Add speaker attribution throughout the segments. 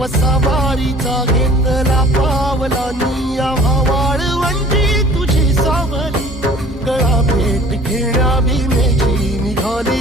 Speaker 1: वसावारीचा घेतला पावलानी वाळवंटी तुझी सावली. गळा भेट घेण्या भीमेची निघाली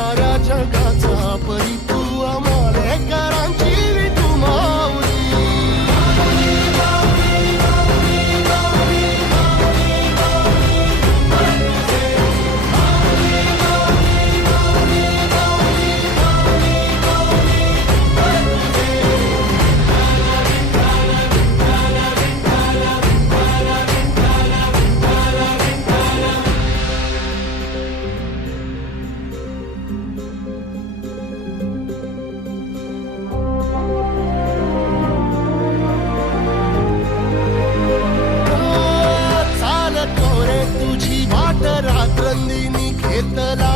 Speaker 1: सारा जगा తల్లిని కేతలా